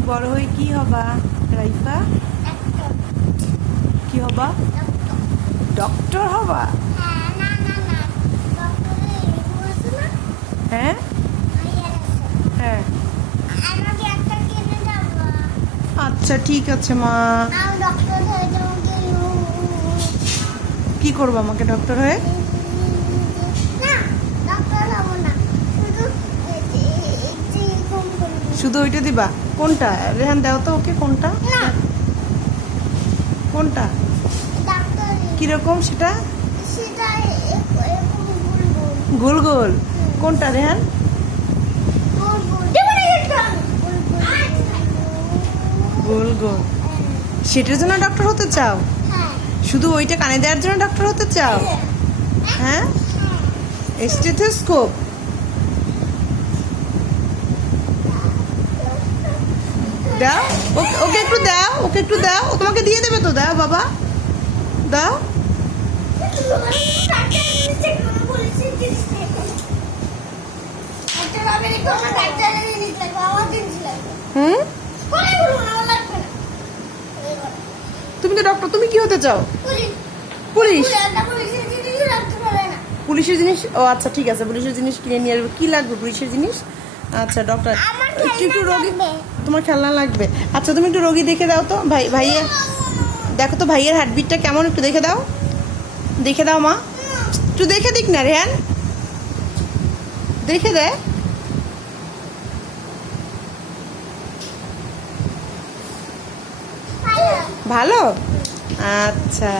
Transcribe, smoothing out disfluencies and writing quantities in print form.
তুমি বড় হয়ে কি হবা রাইফা? কি হবা? ডক্টর হবা? হ্যাঁ হ্যাঁ আচ্ছা ঠিক আছে মা। কি করবো আমাকে ডক্টর হয়ে? শুধু ওইটা দিবা? কোনটা রেহান দাও তো ওকে, কোনটা কোনটা কিরকম সেটা? গোল গোল কোনটা রেহান? গোল গোল সেটার জন্য ডক্টর হতে চাও? শুধু ওইটা কানে দেওয়ার জন্য ডক্টর হতে চাও? হ্যাঁ স্টেথোস্কোপ দাও ওকে একটু দাও, ওকে একটু দাও, ও তোমাকে দিয়ে দেবে তো। দাও বাবা দাও। হুম তুমি তো ডক্টর, তুমি কি হতে চাও? পুলিশ? পুলিশের জিনিস? ও আচ্ছা ঠিক আছে, পুলিশের জিনিস কিনে নিয়ে আসবো। কি লাগবে পুলিশের জিনিস? আচ্ছা ডক্টর একটু রোগী, তোমার খেলনা লাগবে? আচ্ছা তুমি একটু রোগী দেখে দাও তো। ভাইয়া দেখো তো ভাইয়ের হার্টবিটটা কেমন, একটু দেখে দাও। দেখে দাও মা, একটু দেখে দিক না রেহান, দেখে দেয়। ভালো? আচ্ছা